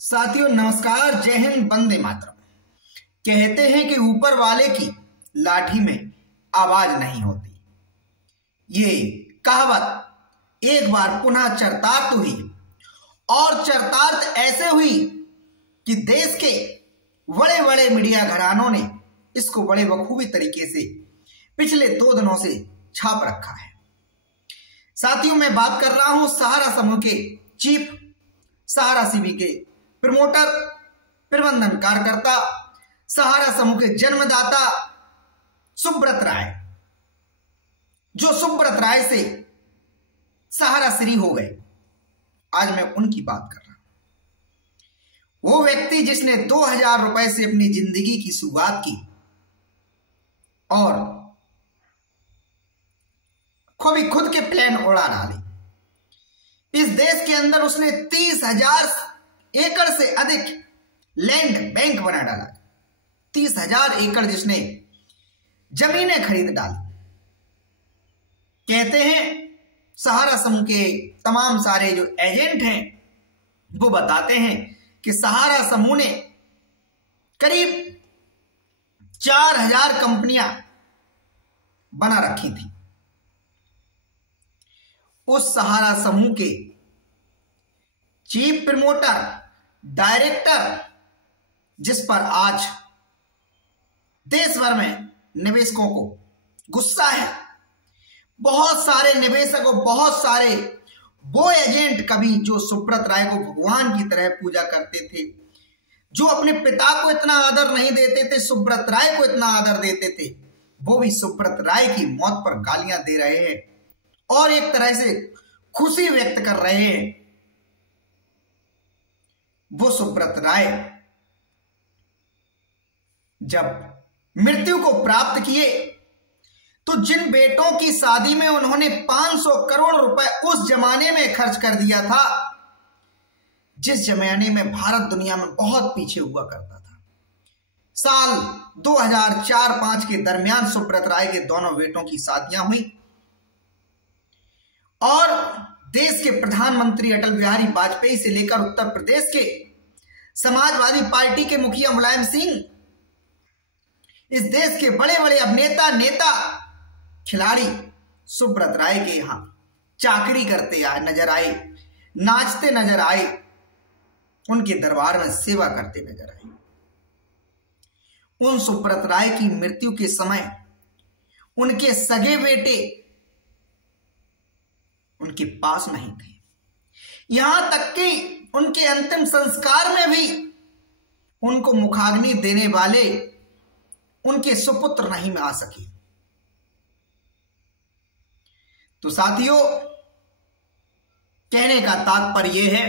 साथियों नमस्कार, जय हिंद, वंदे मातरम। कहते हैं कि ऊपर वाले की लाठी में आवाज नहीं होती। ये कहावत एक बार पुनः चरितार्थ हुई और चरितार्थ ऐसे हुई कि देश के बड़े बड़े मीडिया घरानों ने इसको बड़े बखूबी तरीके से पिछले 2 दिनों से छाप रखा है। साथियों मैं बात कर रहा हूं सहारा समूह के चीफ, सहारा सीवी के प्रमोटर, प्रबंधन कार्यकर्ता, सहारा समूह के जन्मदाता सुब्रत राय, जो सुब्रत राय से सहारा श्री हो गए। आज मैं उनकी बात कर रहा हूं। वो व्यक्ति जिसने 2000 रुपए से अपनी जिंदगी की शुरुआत की और खुद के प्लान उड़ा डाले। इस देश के अंदर उसने 30,000 एकड़ से अधिक लैंड बैंक बना डाला। 30,000 एकड़ जिसने जमीनें खरीद डाली। कहते हैं सहारा समूह के तमाम सारे जो एजेंट हैं वो बताते हैं कि सहारा समूह ने करीब 4,000 कंपनियां बना रखी थी। उस सहारा समूह के चीफ प्रमोटर, डायरेक्टर, जिस पर आज देश भर में निवेशकों को गुस्सा है, बहुत सारे निवेशकों, बहुत सारे वो एजेंट कभी जो सुब्रत राय को भगवान की तरह पूजा करते थे, जो अपने पिता को इतना आदर नहीं देते थे, सुब्रत राय को इतना आदर देते थे, वो भी सुब्रत राय की मौत पर गालियां दे रहे हैं और एक तरह से खुशी व्यक्त कर रहे हैं। वो सुब्रत राय जब मृत्यु को प्राप्त किए तो जिन बेटों की शादी में उन्होंने 500 करोड़ रुपए उस जमाने में खर्च कर दिया था, जिस जमाने में भारत दुनिया में बहुत पीछे हुआ करता था। साल 2004-5 के दरमियान सुब्रत राय के दोनों बेटों की शादियां हुई और देश के प्रधानमंत्री अटल बिहारी वाजपेयी से लेकर उत्तर प्रदेश के समाजवादी पार्टी के मुखिया मुलायम सिंह, इस देश के बड़े बड़े अभिनेता, नेता, खिलाड़ी सुब्रत राय के यहां चाकरी करते नजर आए, नाचते नजर आए, उनके दरबार में सेवा करते नजर आए। उन सुब्रत राय की मृत्यु के समय उनके सगे बेटे उनके पास नहीं थे। यहां तक कि उनके अंतिम संस्कार में भी उनको मुखाग्नि देने वाले उनके सुपुत्र नहीं में आ सके। तो साथियों, कहने का तात्पर्य यह है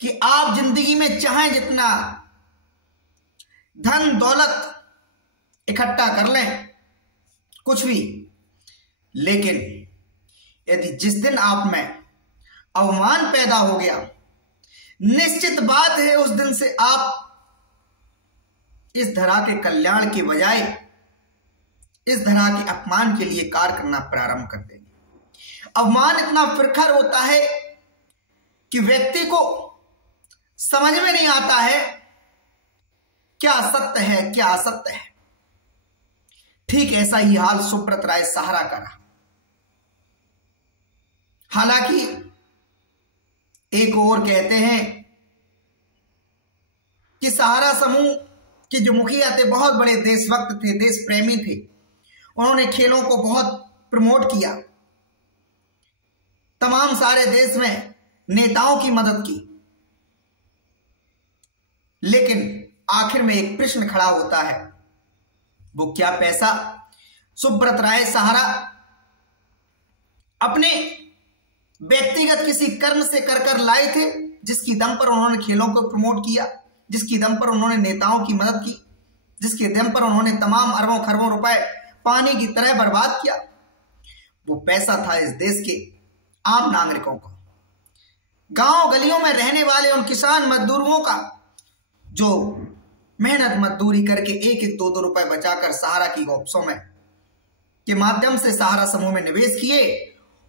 कि आप जिंदगी में चाहें जितना धन दौलत इकट्ठा कर लें, कुछ भी, लेकिन यदि जिस दिन आप में अवमान पैदा हो गया, निश्चित बात है उस दिन से आप इस धरा के कल्याण के बजाय इस धरा के अपमान के लिए कार्य करना प्रारंभ कर देंगे। अवमान इतना प्रखर होता है कि व्यक्ति को समझ में नहीं आता है क्या सत्य है, क्या असत्य है। ठीक ऐसा ही हाल सुब्रत राय सहारा का रहा। हालांकि एक और कहते हैं कि सहारा समूह के जो मुखिया थे बहुत बड़े देशभक्त थे, देश प्रेमी थे। उन्होंने खेलों को बहुत प्रमोट किया, तमाम सारे देश में नेताओं की मदद की। लेकिन आखिर में एक प्रश्न खड़ा होता है, वो क्या पैसा सुब्रत राय सहारा अपने व्यक्तिगत किसी कर्म से कर लाए थे, जिसकी दम पर उन्होंने खेलों को प्रमोट किया, जिसकी दम पर उन्होंने नेताओं की मदद की, जिसके दम पर उन्होंने तमाम अरबों खरबों रुपए पानी की तरह बर्बाद किया। वो पैसा था इस देश के आम नागरिकों का, गांव गलियों में रहने वाले उन किसान मजदूरों का, जो मेहनत मजदूरी करके 1-1, 2-2 रुपए बचाकर सहारा की ऑफिसों में के माध्यम से सहारा समूह में निवेश किए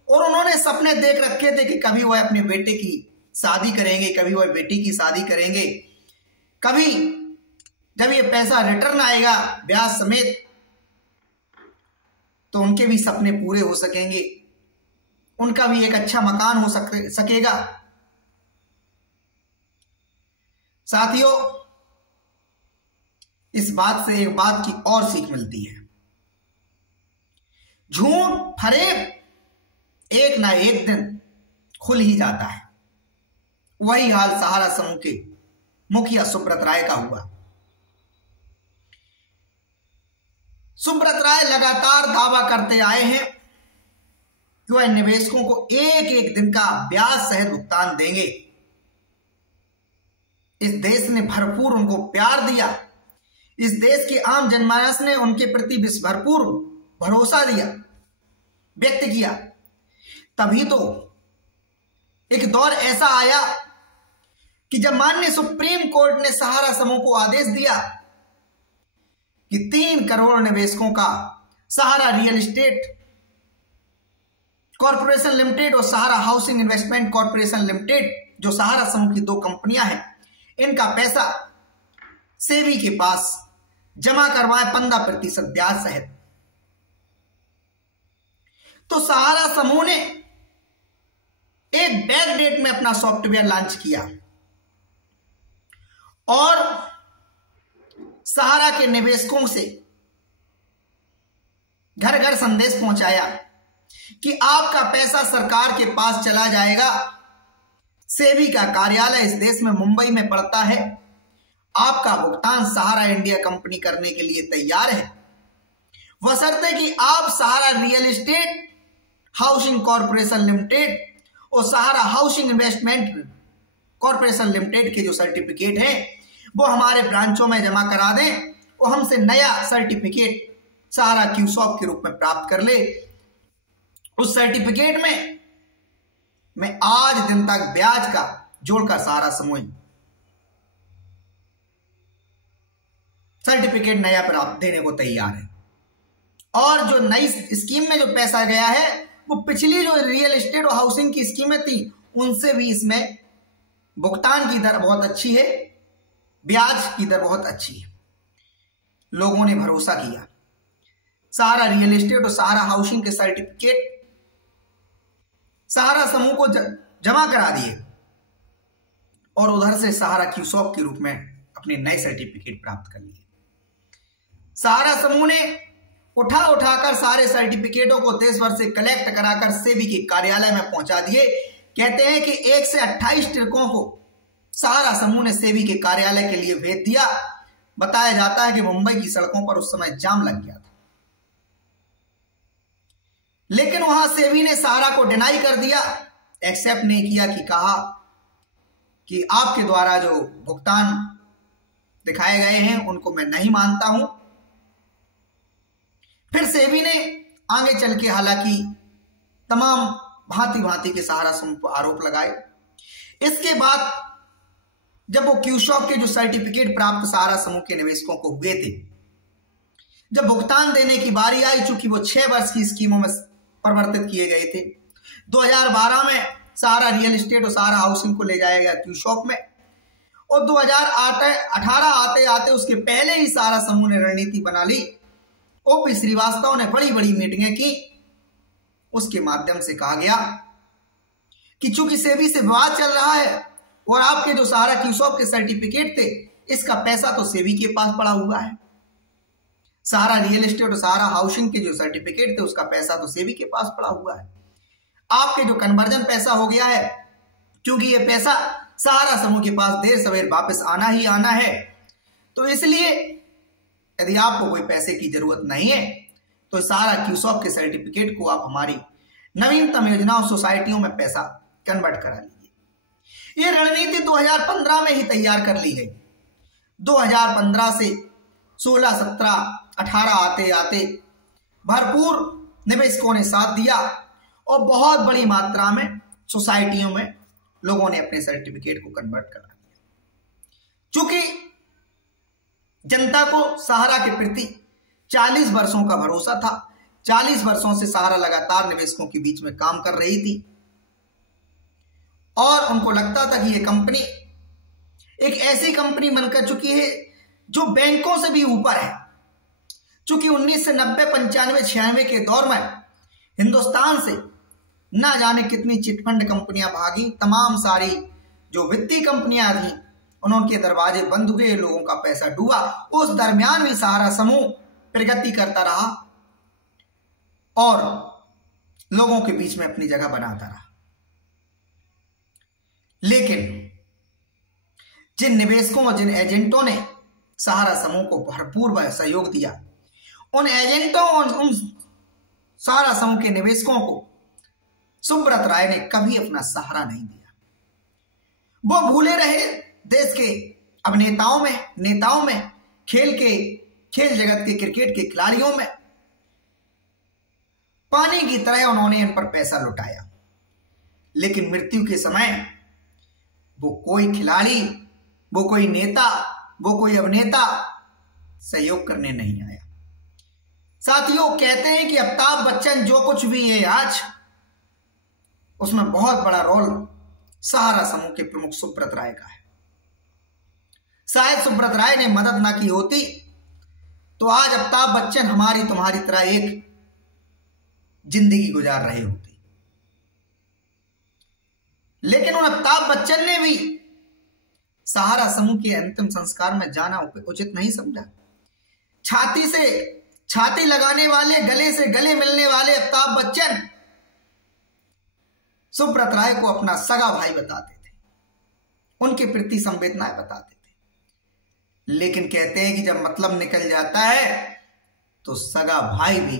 और उन्होंने सपने देख रखे थे कि कभी वह अपने बेटे की शादी करेंगे, कभी वह बेटी की शादी करेंगे, कभी जब ये पैसा रिटर्न आएगा ब्याज समेत तो उनके भी सपने पूरे हो सकेंगे, उनका भी एक अच्छा मकान हो सकेगा। साथियों, इस बात से एक बात की और सीख मिलती है, झूठ फरेब एक ना एक दिन खुल ही जाता है। वही हाल सहारा समूह के मुखिया सुब्रत राय का हुआ। सुब्रत राय लगातार दावा करते आए हैं कि वह निवेशकों को एक एक दिन का ब्याज सहित भुगतान देंगे। इस देश ने भरपूर उनको प्यार दिया, इस देश के आम जनमानस ने उनके प्रति भरपूर भरोसा दिया, व्यक्त किया। तभी तो एक दौर ऐसा आया कि जब माननीय सुप्रीम कोर्ट ने सहारा समूह को आदेश दिया कि 3 करोड़ निवेशकों का सहारा रियल एस्टेट कॉर्पोरेशन लिमिटेड और Sahara housing investment corporation limited, जो सहारा समूह की 2 कंपनियां हैं, इनका पैसा सेबी के पास जमा करवाए 15% ब्याज सहित। तो सहारा समूह ने एक बैक डेट में अपना सॉफ्टवेयर लॉन्च किया और सहारा के निवेशकों से घर घर संदेश पहुंचाया कि आपका पैसा सरकार के पास चला जाएगा। सेबी का कार्यालय इस देश में मुंबई में पड़ता है। आपका भुगतान सहारा इंडिया कंपनी करने के लिए तैयार है, बशर्ते कि आप Sahara real estate housing corporation limited और Sahara housing investment corporation limited के जो सर्टिफिकेट हैं वो हमारे ब्रांचों में जमा करा दें और हमसे नया सर्टिफिकेट सहारा क्यूसॉप के रूप में प्राप्त कर ले। उस सर्टिफिकेट में मैं आज दिन तक ब्याज का जोड़कर सहारा समूह सर्टिफिकेट नया प्राप्त देने को तैयार है। और जो नई स्कीम में जो पैसा गया है वो पिछली जो रियल एस्टेट और हाउसिंग की स्कीमें थी उनसे भी इसमें भुगतान की दर बहुत अच्छी है, ब्याज की दर बहुत अच्छी है। लोगों ने भरोसा किया, सहारा रियल एस्टेट और सहारा हाउसिंग के सर्टिफिकेट सहारा समूह को जमा करा दिए और उधर से सहारा क्यूसॉप के रूप में अपने नए सर्टिफिकेट प्राप्त कर लिए। सहारा समूह ने उठाकर सारे सर्टिफिकेटों को देश भर से कलेक्ट कराकर सेबी के कार्यालय में पहुंचा दिए। कहते हैं कि 1 से 28 ट्रकों को सहारा समूह ने सेबी के कार्यालय के लिए भेज दिया। बताया जाता है कि मुंबई की सड़कों पर उस समय जाम लग गया था, लेकिन वहां सेबी ने सहारा को डिनाई कर दिया, एक्सेप्ट नहीं किया, कि कहा कि आपके द्वारा जो भुगतान दिखाए गए हैं उनको मैं नहीं मानता हूं। फिर सेबी ने आगे चल के हालांकि तमाम भांति के सहारा समूह पर आरोप लगाए। इसके बाद जब वो क्यूसॉप के जो सर्टिफिकेट प्राप्त सहारा समूह के निवेशकों को हुए थे, जब भुगतान देने की बारी आई, चूंकि वो 6 वर्ष की स्कीमों में परिवर्तित किए गए थे, 2012 में सहारा रियल एस्टेट और सहारा हाउसिंग को ले जाया गया क्यूसॉप में और 2018 आते आते उसके पहले ही सहारा समूह ने रणनीति बना ली। ओपी श्रीवास्तव ने बड़ी मीटिंगें की, उसके माध्यम से कहा गया कि चूंकि सेबी से विवाद चल रहा है और आपके जो सहारा क्यूसॉप के सर्टिफिकेट थे इसका पैसा तो सेबी के पास पड़ा हुआ है, सहारा रियल एस्टेट और सहारा हाउसिंग के जो सर्टिफिकेट थे उसका पैसा तो सेबी के पास पड़ा हुआ है। आपके जो कन्वर्जन पैसा हो गया है, क्योंकि ये पैसा सहारा समूह के पास देर सवेर वापस आना ही आना है, तो इसलिए यदि आपको कोई पैसे की जरूरत नहीं है तो सहारा क्यूसॉप के सर्टिफिकेट को आप हमारी नवीनतम योजनाओं सोसाइटियों में पैसा कन्वर्ट करा लीजिए। ये रणनीति 2015 में ही तैयार कर ली गई। 2015 से 16, 17, 18 आते आते भरपूर निवेशकों ने साथ दिया और बहुत बड़ी मात्रा में सोसाइटियों में लोगों ने अपने सर्टिफिकेट को कन्वर्ट करा दिया। चूंकि जनता को सहारा के प्रति 40 वर्षों का भरोसा था, 40 वर्षों से सहारा लगातार निवेशकों के बीच में काम कर रही थी और उनको लगता था कि ये कंपनी एक ऐसी कंपनी बनकर चुकी है जो बैंकों से भी ऊपर है। चूंकि 1990, 95, 96 के दौर में हिंदुस्तान से ना जाने कितनी चिटफंड कंपनियां भागी, तमाम सारी जो वित्तीय कंपनियां थी उनके दरवाजे बंद हुए, लोगों का पैसा डूबा। उस दरमियान भी सहारा समूह प्रगति करता रहा और लोगों के बीच में अपनी जगह बनाता रहा। लेकिन जिन निवेशकों और जिन एजेंटों ने सहारा समूह को भरपूर सहयोग दिया, उन एजेंटों और उन सहारा समूह के निवेशकों को सुब्रत राय ने कभी अपना सहारा नहीं दिया। वो भूले रहे देश के अभिनेताओं में, खेल जगत के क्रिकेट के खिलाड़ियों में। पानी की तरह उन्होंने इन पर पैसा लुटाया, लेकिन मृत्यु के समय वो कोई खिलाड़ी, वो कोई नेता, वो कोई अभिनेता सहयोग करने नहीं आया। साथियों, कहते हैं कि अमिताभ बच्चन जो कुछ भी है आज, उसमें बहुत बड़ा रोल सहारा समूह के प्रमुख सुब्रत राय का है। शायद सुब्रत राय ने मदद ना की होती तो आज अमिताभ बच्चन हमारी तुम्हारी तरह एक जिंदगी गुजार रहे होते। लेकिन उन अमिताभ बच्चन ने भी सहारा समूह के अंतिम संस्कार में जाना उचित नहीं समझा। छाती से छाती लगाने वाले, गले से गले मिलने वाले अमिताभ बच्चन सुब्रत राय को अपना सगा भाई बताते थे, उनके प्रति संवेदनाएं बताते थे। लेकिन कहते हैं कि जब मतलब निकल जाता है तो सगा भाई भी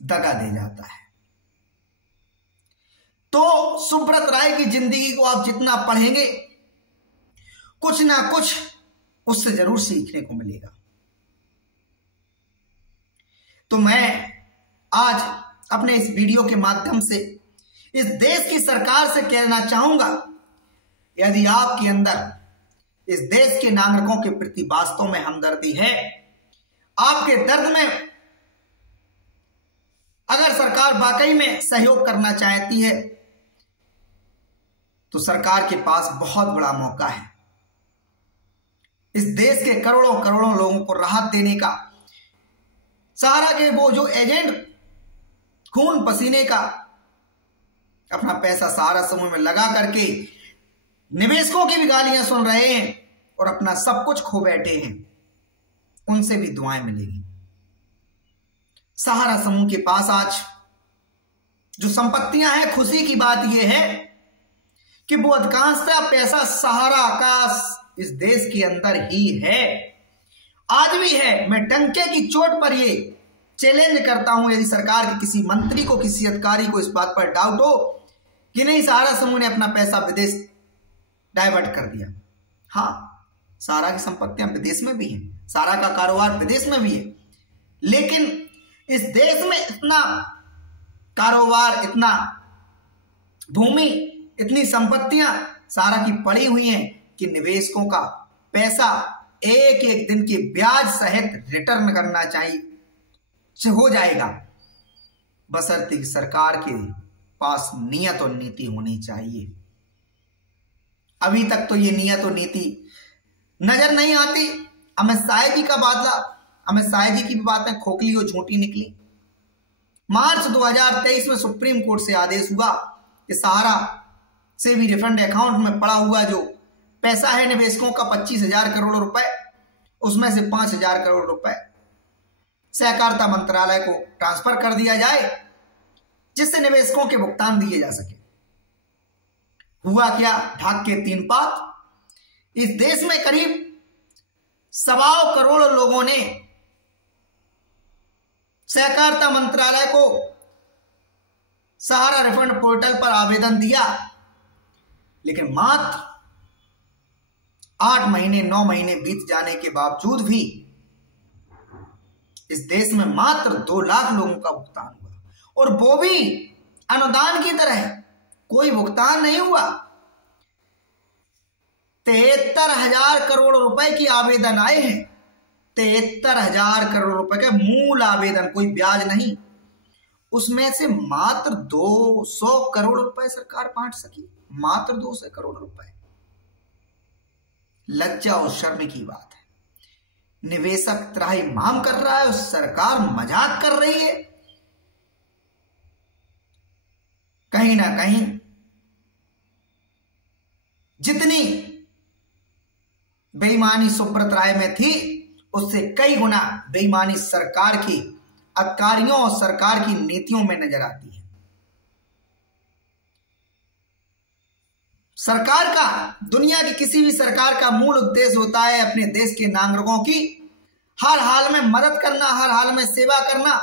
दगा दे जाता है। तो सुब्रत राय की जिंदगी को आप जितना पढ़ेंगे, कुछ ना कुछ उससे जरूर सीखने को मिलेगा। तो मैं आज अपने इस वीडियो के माध्यम से इस देश की सरकार से कहना चाहूंगा, यदि आपके अंदर इस देश के नागरिकों के प्रति वास्तव में हमदर्दी है, आपके दर्द में अगर सरकार वाकई में सहयोग करना चाहती है, तो सरकार के पास बहुत बड़ा मौका है इस देश के करोड़ों करोड़ों लोगों को राहत देने का। सहारा के वो जो एजेंट खून पसीने का अपना पैसा सहारा समूह में लगा करके निवेशकों की भी गालियां सुन रहे हैं और अपना सब कुछ खो बैठे हैं, उनसे भी दुआएं मिलेगी। सहारा समूह के पास आज जो संपत्तियां हैं, खुशी की बात यह है कि वो अधिकांशतः पैसा सहारा का इस देश के अंदर ही है, आज भी है। मैं डंके की चोट पर ये चैलेंज करता हूं, यदि सरकार के किसी मंत्री को, किसी अधिकारी को इस बात पर डाउट हो कि नहीं सहारा समूह ने अपना पैसा विदेश डाइवर्ट कर दिया। हाँ, सहारा की संपत्तियां विदेश में भी हैं, सहारा का कारोबार विदेश में भी है, लेकिन इस देश में इतना कारोबार, इतना भूमि, इतनी संपत्तियां सहारा की पड़ी हुई हैं कि निवेशकों का पैसा एक एक दिन के ब्याज सहित रिटर्न करना चाहिए से हो जाएगा, बशर्ते सरकार के पास नियत और नीति होनी चाहिए। अभी तक तो ये नियत और नीति नजर नहीं आती। अमित शाह जी का बादला, अमित शाह जी की भी बातें खोखली और झूठी निकली। मार्च 2023 में सुप्रीम कोर्ट से आदेश हुआ कि सहारा से भी रिफंड अकाउंट में पड़ा हुआ जो पैसा है निवेशकों का 25,000 करोड़ रुपए, उसमें से 5,000 करोड़ रुपए सहकारिता मंत्रालय को ट्रांसफर कर दिया जाए, जिससे निवेशकों के भुगतान दिए जा सके। हुआ क्या? ढाक के तीन पात। इस देश में करीब 1.25 करोड़ लोगों ने सहकारिता मंत्रालय को सहारा रिफंड पोर्टल पर आवेदन दिया, लेकिन मात्र 8 महीने 9 महीने बीत जाने के बावजूद भी इस देश में मात्र 2 लाख लोगों का भुगतान हुआ, और वो भी अनुदान की तरह कोई भुगतान नहीं हुआ। 73,000 करोड़ रुपए की आवेदन आए हैं, 73,000 करोड़ रुपए के मूल आवेदन, कोई ब्याज नहीं। उसमें से मात्र 200 करोड़ रुपए सरकार बांट सकी, मात्र 200 करोड़ रुपए। लज्जा और शर्म की बात है। निवेशक त्राहिमाम कर रहा है और सरकार मजाक कर रही है। कहीं ना कहीं जितनी बेईमानी सुब्रत राय में थी उससे कई गुना बेईमानी सरकार की अधिकारियों और सरकार की नीतियों में नजर आती है। सरकार का, दुनिया की किसी भी सरकार का मूल उद्देश्य होता है अपने देश के नागरिकों की हर हाल में मदद करना, हर हाल में सेवा करना।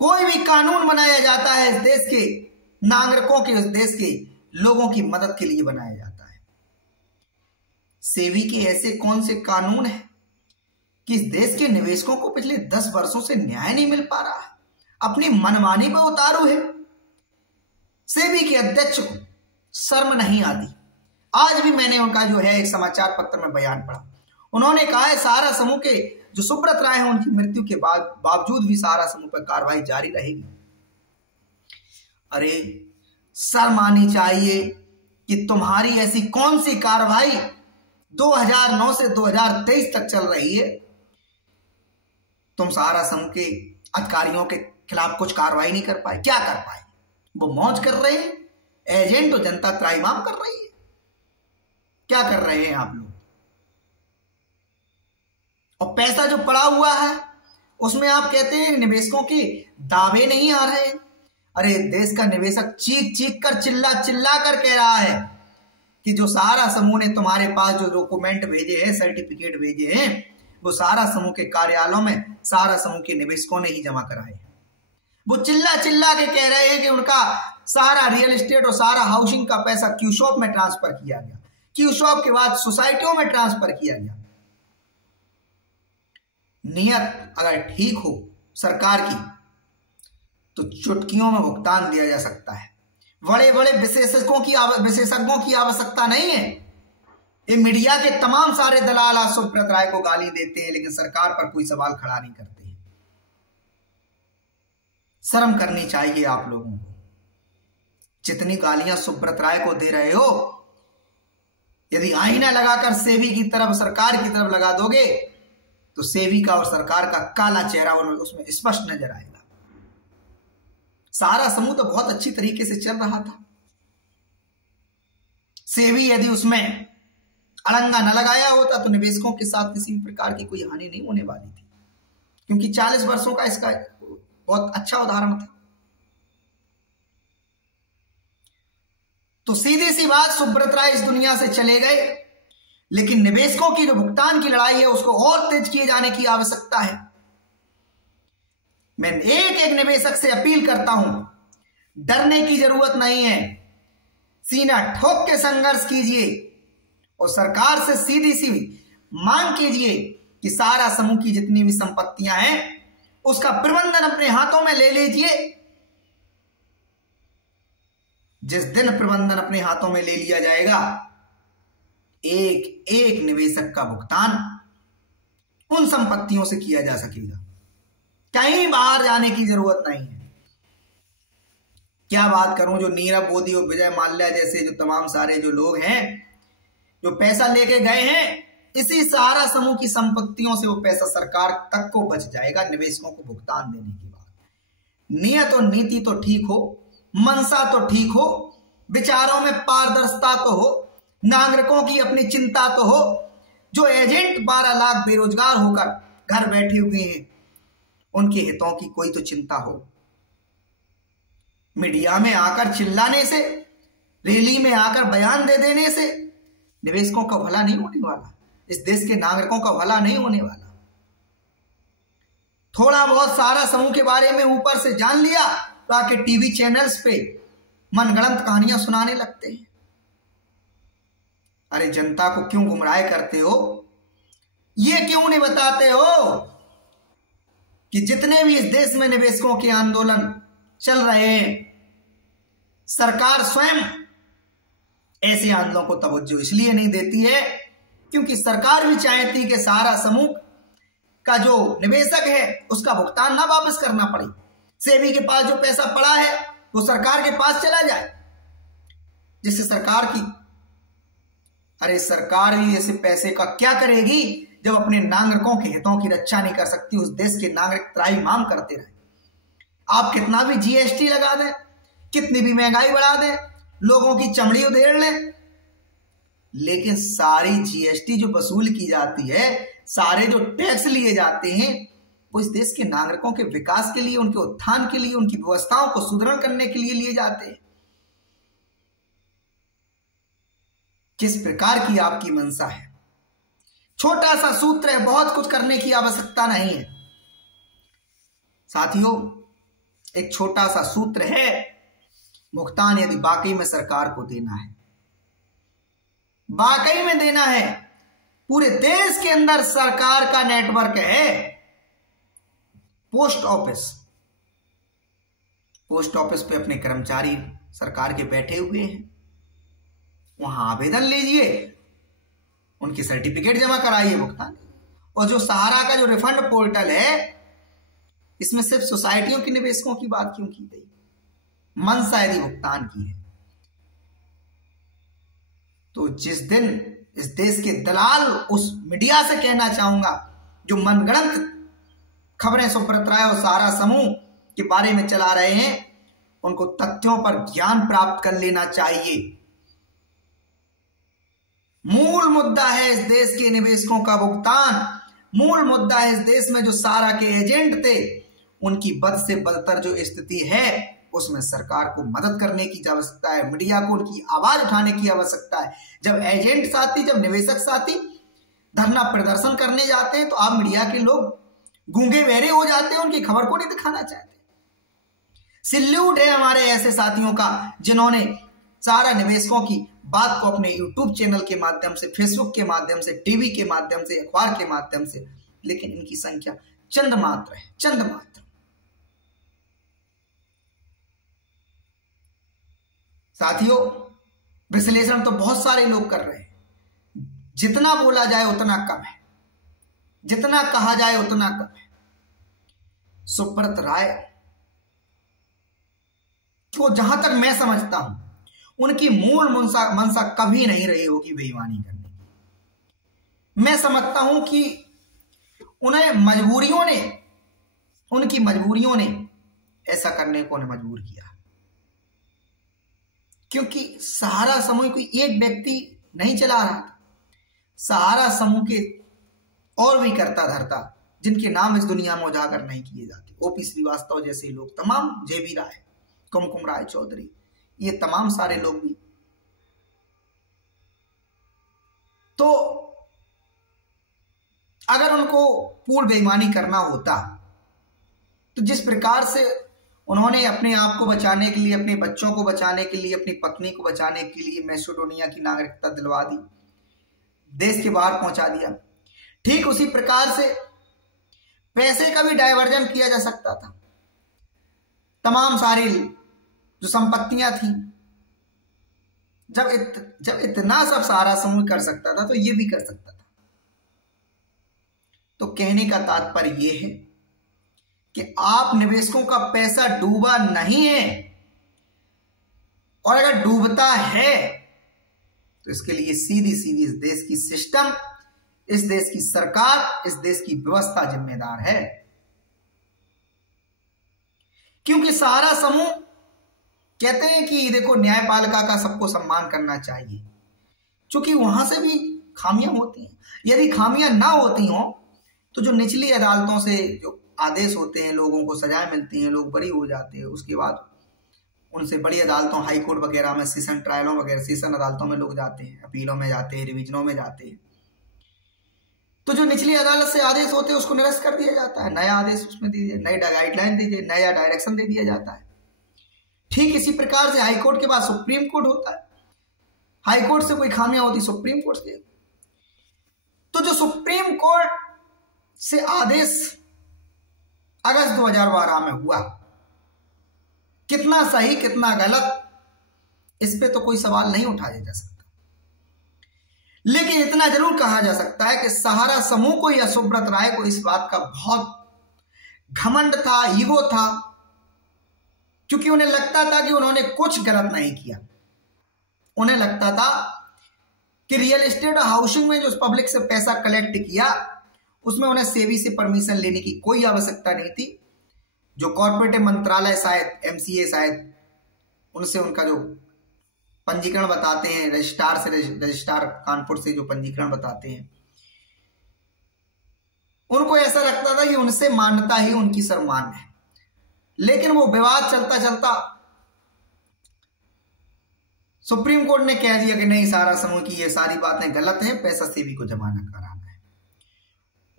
कोई भी कानून बनाया जाता है इस देश के नागरिकों के, इस देश के लोगों की मदद के लिए बनाया जाता है। सेबी के ऐसे कौन से कानून हैं कि इस देश के निवेशकों को पिछले 10 वर्षों से न्याय नहीं मिल पा रहा है, अपनी मनमानी पर उतारू है। सेबी के अध्यक्ष को शर्म नहीं आती। आज भी मैंने उनका जो है एक समाचार पत्र में बयान पढ़ा। उन्होंने कहा है सहारा समूह के जो सुब्रत राय है उनकी मृत्यु के बावजूद भी सहारा समूह पर कार्रवाई जारी रहेगी। अरे शर्म आनी चाहिए कि तुम्हारी ऐसी कौन सी कार्रवाई 2009 से 2023 तक चल रही है, तुम सहारा समूह के अधिकारियों के खिलाफ कुछ कार्रवाई नहीं कर पाए। क्या कर पाए? वो मौज कर रहे हैं, एजेंट और जनता त्राहिमाम कर रही है। क्या कर रहे हैं आप लोग? और पैसा जो पड़ा हुआ है उसमें आप कहते हैं निवेशकों के दावे नहीं आ रहे। अरे देश का निवेशक चीख चीख कर चिल्ला चिल्ला कर कह रहा है कि जो सहारा समूह ने तुम्हारे पास जो डॉक्यूमेंट भेजे हैं, सर्टिफिकेट भेजे हैं, वो सहारा समूह के कार्यालयों में सहारा समूह के निवेशकों ने ही जमा कराए हैं। वो चिल्ला चिल्ला के कह रहे हैं कि उनका सहारा रियल एस्टेट और सहारा हाउसिंग का पैसा क्यूशॉप में ट्रांसफर किया गया, क्यूशॉप के बाद सोसाइटियों में ट्रांसफर किया गया। नियत अगर ठीक हो सरकार की तो चुटकियों में भुगतान दिया जा सकता है। बड़े बड़े विशेषज्ञों की आवश्यकता नहीं है। ये मीडिया के तमाम सारे दलाल आज सुब्रत राय को गाली देते हैं लेकिन सरकार पर कोई सवाल खड़ा नहीं करते। शर्म करनी चाहिए आप लोगों को। जितनी गालियां सुब्रत राय को दे रहे हो, यदि आईना लगाकर सेबी की तरफ, सरकार की तरफ लगा दोगे तो सेबी का और सरकार का काला चेहरा उसमें स्पष्ट नजर आएगा। सहारा समूह तो बहुत अच्छी तरीके से चल रहा था। सेबी यदि उसमें अड़ंगा न लगाया होता तो निवेशकों के साथ किसी भी प्रकार की कोई हानि नहीं होने वाली थी, क्योंकि 40 वर्षों का इसका बहुत अच्छा उदाहरण था। तो सीधी सी बात, सुब्रत राय इस दुनिया से चले गए, लेकिन निवेशकों की जो भुगतान की लड़ाई है उसको और तेज किए जाने की आवश्यकता है। मैं एक एक निवेशक से अपील करता हूं, डरने की जरूरत नहीं है। सीना ठोक के संघर्ष कीजिए और सरकार से सीधी सी मांग कीजिए कि सहारा समूह की जितनी भी संपत्तियां हैं उसका प्रबंधन अपने हाथों में ले लीजिए। जिस दिन प्रबंधन अपने हाथों में ले लिया जाएगा, एक एक निवेशक का भुगतान उन संपत्तियों से किया जा सकेगा। कहीं बाहर जाने की जरूरत नहीं है। क्या बात करूं, जो नीरव मोदी और विजय माल्या जैसे जो तमाम सारे जो लोग हैं जो पैसा लेके गए हैं, इसी सहारा समूह की संपत्तियों से वो पैसा सरकार तक को बच जाएगा निवेशकों को भुगतान देने की बात। नियत और नीति तो ठीक हो, मनसा तो ठीक हो, विचारों में पारदर्शिता तो हो, नागरिकों की अपनी चिंता तो हो। जो एजेंट 12 लाख बेरोजगार होकर घर बैठे हुए हैं उनके हितों की कोई तो चिंता हो। मीडिया में आकर चिल्लाने से, रैली में आकर बयान दे देने से निवेशकों का भला नहीं होने वाला, इस देश के नागरिकों का भला नहीं होने वाला। थोड़ा बहुत सहारा समूह के बारे में ऊपर से जान लिया तो आके टीवी चैनल्स पे मनगढ़ंत कहानियां सुनाने लगते हैं। अरे जनता को क्यों गुमराह करते हो? ये क्यों नहीं बताते हो कि जितने भी इस देश में निवेशकों के आंदोलन चल रहे हैं, सरकार स्वयं ऐसे आंदोलनों को तवज्जो इसलिए नहीं देती है क्योंकि सरकार भी चाहती कि सहारा समूह का जो निवेशक है उसका भुगतान ना वापस करना पड़े। सेबी के पास जो पैसा पड़ा है वो सरकार के पास चला जाए, जिससे सरकार की, अरे सरकार भी ऐसे पैसे का क्या करेगी जब अपने नागरिकों के हितों की रक्षा नहीं कर सकती। उस देश के नागरिक त्राहिमाम करते रहे। आप कितना भी जीएसटी लगा दें, कितनी भी महंगाई बढ़ा दें, लोगों की चमड़ी उधेड़ लें, लेकिन सारी जीएसटी जो वसूल की जाती है, सारे जो टैक्स लिए जाते हैं, वो इस देश के नागरिकों के विकास के लिए, उनके उत्थान के लिए, उनकी व्यवस्थाओं को सुदृढ़ करने के लिए लिए जाते हैं। किस प्रकार की आपकी मंशा है? छोटा सा सूत्र है, बहुत कुछ करने की आवश्यकता नहीं है साथियों। एक छोटा सा सूत्र है, भुगतान यदि वाकई में सरकार को देना है, वाकई में देना है, पूरे देश के अंदर सरकार का नेटवर्क है। पोस्ट ऑफिस पे अपने कर्मचारी सरकार के बैठे हुए हैं, वहां आवेदन लीजिए, उनकी सर्टिफिकेट जमा कराइए, भुगतान। और जो सहारा का जो रिफंड पोर्टल है, इसमें सिर्फ सोसाइटियों के निवेशकों की बात क्यों की गई? मंशा यदि भुगतान की है तो जिस दिन इस देश के दलाल, उस मीडिया से कहना चाहूंगा जो मनगढ़ंत खबरें सुब्रत राय और सहारा समूह के बारे में चला रहे हैं, उनको तथ्यों पर ज्ञान प्राप्त कर लेना चाहिए। मूल मुद्दा है इस देश के निवेशकों का भुगतान। मूल मुद्दा है इस देश में जो सहारा के एजेंट थे, उनकी बद से बदतर जो स्थिति है, उसमें सरकार को मदद करने की आवश्यकता है, मीडिया को उनकी आवाज उठाने की आवश्यकता है। जब एजेंट साथी, जब निवेशक साथी धरना प्रदर्शन करने जाते हैं तो आप मीडिया के लोग गूंगे बहरे हो जाते हैं, उनकी खबर को नहीं दिखाना चाहते। सैल्यूट है हमारे ऐसे साथियों का जिन्होंने सहारा निवेशकों की बात को अपने यूट्यूब चैनल के माध्यम से, फेसबुक के माध्यम से, टीवी के माध्यम से, अखबार के माध्यम से, लेकिन इनकी संख्या चंद मात्र है, चंद मात्र। साथियों, विश्लेषण तो बहुत सारे लोग कर रहे हैं, जितना बोला जाए उतना कम है, जितना कहा जाए उतना कम है। सुब्रत राय को जहां तक मैं समझता हूं, उनकी मूल मंशा कभी नहीं रही होगी बेईमानी करने की। मैं समझता हूं कि उन्हें उनकी मजबूरियों ने ऐसा करने को उन्हें मजबूर किया, क्योंकि सहारा समूह कोई एक व्यक्ति नहीं चला रहा था। सहारा समूह के और भी करता धरता, जिनके नाम इस दुनिया में उजागर नहीं किए जाते, ओपी श्रीवास्तव जैसे लोग, तमाम, जेबी राय, कुमकुम राय चौधरी, ये तमाम सारे लोग भी। तो अगर उनको पूर्ण बेईमानी करना होता तो जिस प्रकार से उन्होंने अपने आप को बचाने के लिए, अपने बच्चों को बचाने के लिए, अपनी पत्नी को बचाने के लिए मैसेडोनिया की नागरिकता दिलवा दी, देश के बाहर पहुंचा दिया, ठीक उसी प्रकार से पैसे का भी डायवर्जन किया जा सकता था। तमाम सारी जो संपत्तियां थी, जब इतना सब सहारा समूह कर सकता था तो ये भी कर सकता था। तो कहने का तात्पर्य यह है कि आप निवेशकों का पैसा डूबा नहीं है, और अगर डूबता है तो इसके लिए सीधी सीधी इस देश की सिस्टम, इस देश की सरकार, इस देश की व्यवस्था जिम्मेदार है। क्योंकि सहारा समूह कहते हैं कि देखो, न्यायपालिका का सबको सम्मान करना चाहिए, क्योंकि वहां से भी खामियां होती हैं। यदि खामियां ना होती हों तो जो निचली अदालतों से जो आदेश होते हैं, लोगों को सजाएं मिलती हैं, लोग बरी हो जाते हैं, उसके बाद उनसे बड़ी अदालतों, हाई कोर्ट वगैरह में, सेशन ट्रायलों वगैरह, सेशन अदालतों में लोग जाते हैं, अपीलों में जाते हैं, रिवीजनों में जाते हैं। तो जो निचली अदालत से आदेश होते हैं उसको निरस्त कर दिया जाता है, नया आदेश उसमें दीजिए, नई गाइडलाइन दीजिए, नया डायरेक्शन दे दिया जाता है। ठीक इसी प्रकार से हाई कोर्ट के बाद सुप्रीम कोर्ट होता है। हाई कोर्ट से कोई खामियां होती सुप्रीम कोर्ट से। तो जो सुप्रीम कोर्ट से आदेश अगस्त 2012 में हुआ, कितना सही कितना गलत, इस पे तो कोई सवाल नहीं उठाया जा सकता, लेकिन इतना जरूर कहा जा सकता है कि सहारा समूह को या सुब्रत राय को इस बात का बहुत घमंड था, ईगो था क्योंकि उन्हें लगता था कि उन्होंने कुछ गलत नहीं किया। उन्हें लगता था कि रियल एस्टेट हाउसिंग में जो पब्लिक से पैसा कलेक्ट किया उसमें उन्हें सेबी से परमिशन लेने की कोई आवश्यकता नहीं थी। जो कॉर्पोरेट मंत्रालय शायद एमसीए शायद उनसे उनका जो पंजीकरण बताते हैं, रजिस्ट्रार कानपुर से जो पंजीकरण बताते हैं, उनको ऐसा लगता था कि उनसे मान्यता ही उनकी सर्वमान्य है। लेकिन वो विवाद चलता चलता सुप्रीम कोर्ट ने कह दिया कि नहीं, सारा समूह की ये सारी बातें गलत हैं, पैसा सेबी को जमा कराना है।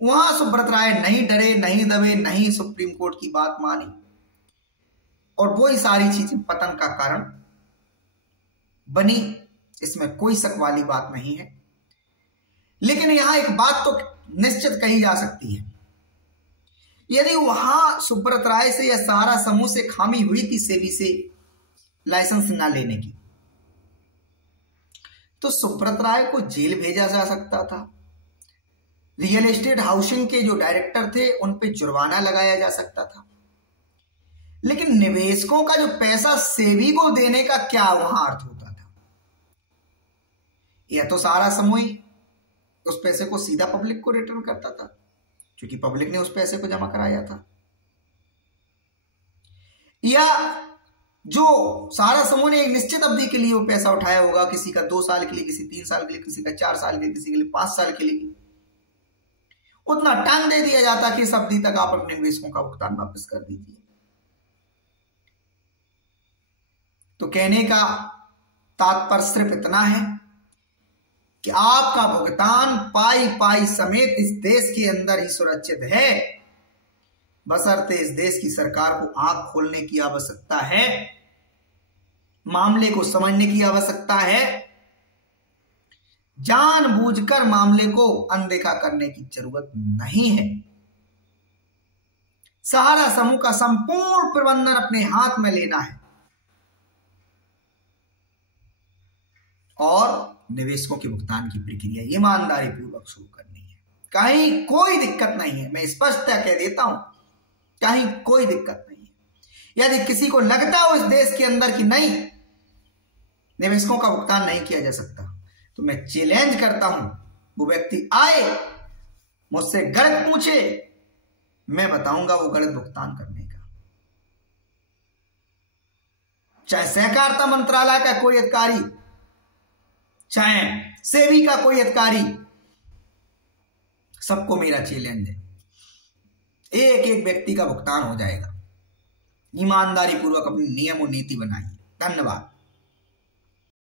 वहां सुब्रत राय नहीं डरे, नहीं दबे, नहीं सुप्रीम कोर्ट की बात मानी, और वही सारी चीजें पतन का कारण बनी। इसमें कोई शक वाली बात नहीं है। लेकिन यहां एक बात तो निश्चित कही जा सकती है, यदि वहां सुब्रत राय से या सारा समूह से खामी हुई थी सेबी से लाइसेंस ना लेने की, तो सुब्रत राय को जेल भेजा जा सकता था। रियल एस्टेट हाउसिंग के जो डायरेक्टर थे उन पे जुर्माना लगाया जा सकता था। लेकिन निवेशकों का जो पैसा सेबी को देने का क्या वहां अर्थ होता था? यह तो सारा समूह उस पैसे को सीधा पब्लिक को रिटर्न करता था, क्योंकि पब्लिक ने उस पैसे को जमा कराया था। या जो सारा समूह ने एक निश्चित अवधि के लिए वो पैसा उठाया होगा, किसी का 2 साल के लिए, किसी 3 साल के लिए, किसी का 4 साल के लिए, किसी के लिए 5 साल के लिए, उतना टाइम दे दिया जाता कि इस अवधि तक आप अपने निवेशकों का भुगतान वापस कर दीजिए। तो कहने का तात्पर्य सिर्फ इतना है कि आपका भुगतान पाई पाई समेत इस देश के अंदर ही सुरक्षित है, बशर्ते इस देश की सरकार को आंख खोलने की आवश्यकता है, मामले को समझने की आवश्यकता है, जानबूझकर मामले को अनदेखा करने की जरूरत नहीं है। सहारा समूह का संपूर्ण प्रबंधन अपने हाथ में लेना है और निवेशकों के भुगतान की प्रक्रिया ईमानदारी पूर्वक शुरू करनी है। कहीं कोई दिक्कत नहीं है, मैं स्पष्टता कह देता हूं, कहीं कोई दिक्कत नहीं है। यदि किसी को लगता हो इस देश के अंदर कि नहीं, निवेशकों का भुगतान नहीं किया जा सकता, तो मैं चैलेंज करता हूं, वो व्यक्ति आए मुझसे गलत पूछे, मैं बताऊंगा वो गलत भुगतान करने का। चाहे सहकारिता मंत्रालय का कोई अधिकारी, चाहे सेबी का कोई अधिकारी, सबको मेरा चैलेंज है, एक एक व्यक्ति का भुगतान हो जाएगा। ईमानदारी पूर्वक अपनी नियम और नीति बनाइए। धन्यवाद।